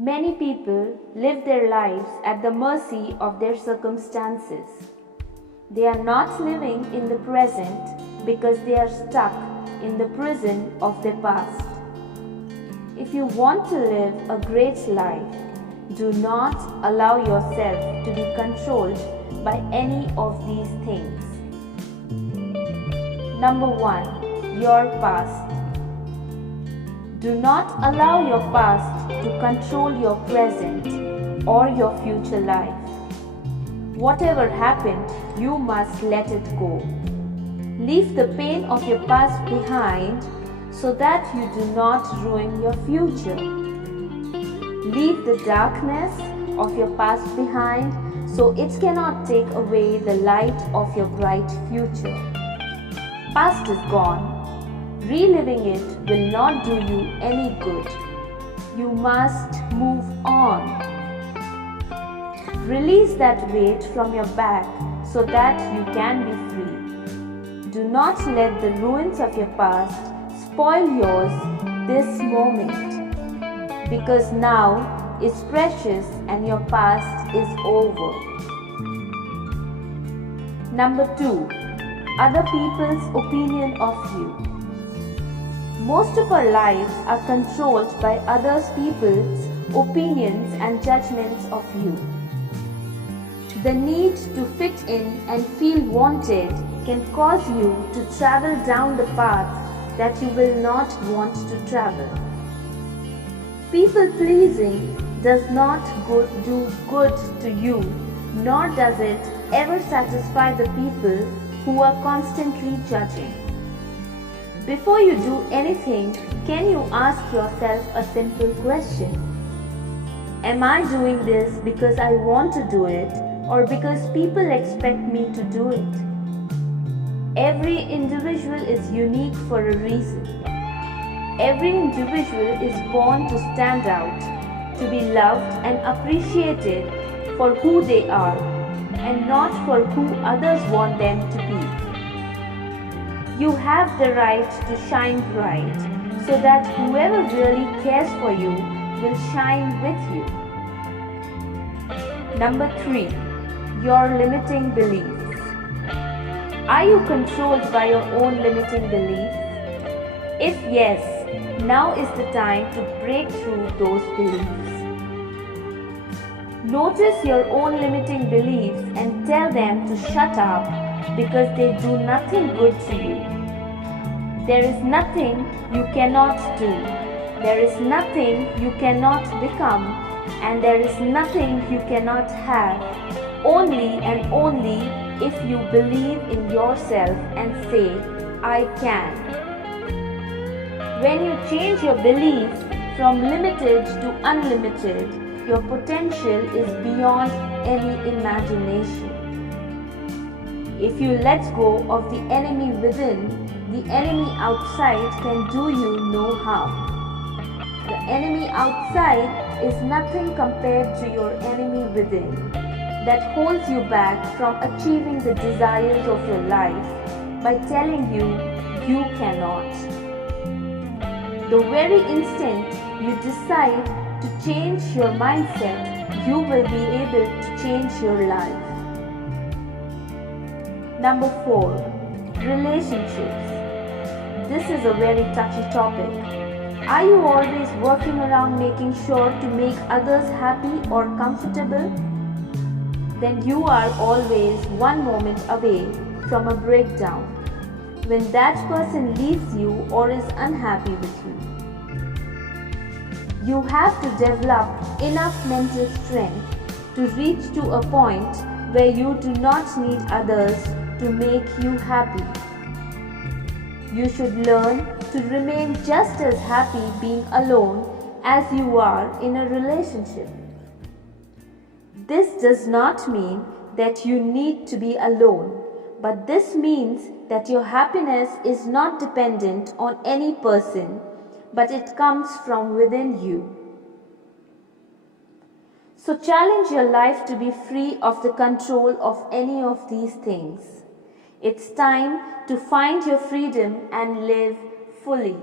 Many people live their lives at the mercy of their circumstances. They are not living in the present because they are stuck in the prison of their past. If you want to live a great life, do not allow yourself to be controlled by any of these things. Number 1. Your past. Do not allow your past to control your present or your future life. Whatever happened, you must let it go. Leave the pain of your past behind so that you do not ruin your future. Leave the darkness of your past behind so it cannot take away the light of your bright future. Past is gone. Reliving it will not do you any good. You must move on. Release that weight from your back so that you can be free. Do not let the ruins of your past spoil yours this moment, because now is precious and your past is over. Number 2. Other people's opinion of you. Most of our lives are controlled by other people's opinions and judgments of you. The need to fit in and feel wanted can cause you to travel down the path that you will not want to travel. People pleasing does not do good to you, nor does it ever satisfy the people who are constantly judging. Before you do anything, can you ask yourself a simple question? Am I doing this because I want to do it or because people expect me to do it? Every individual is unique for a reason. Every individual is born to stand out, to be loved and appreciated for who they are and not for who others want them to be. You have the right to shine bright so that whoever really cares for you will shine with you. Number 3. Your limiting beliefs. Are you controlled by your own limiting beliefs? If yes, now is the time to break through those beliefs. Notice your own limiting beliefs and tell them to shut up because they do nothing good to you. There is nothing you cannot do. There is nothing you cannot become, and there is nothing you cannot have, only and only if you believe in yourself and say, I can. When you change your belief from limited to unlimited, your potential is beyond any imagination. If you let go of the enemy within, the enemy outside can do you no harm. The enemy outside is nothing compared to your enemy within that holds you back from achieving the desires of your life by telling you you cannot. The very instant you decide to change your mindset, you will be able to change your life. Number 4. Relationships. This is a very touchy topic. Are you always working around making sure to make others happy or comfortable? Then you are always one moment away from a breakdown when that person leaves you or is unhappy with you. You have to develop enough mental strength to reach to a point where you do not need others to make you happy. You should learn to remain just as happy being alone as you are in a relationship. This does not mean that you need to be alone, but this means that your happiness is not dependent on any person, but it comes from within you. So challenge your life to be free of the control of any of these things. It's time to find your freedom and live fully.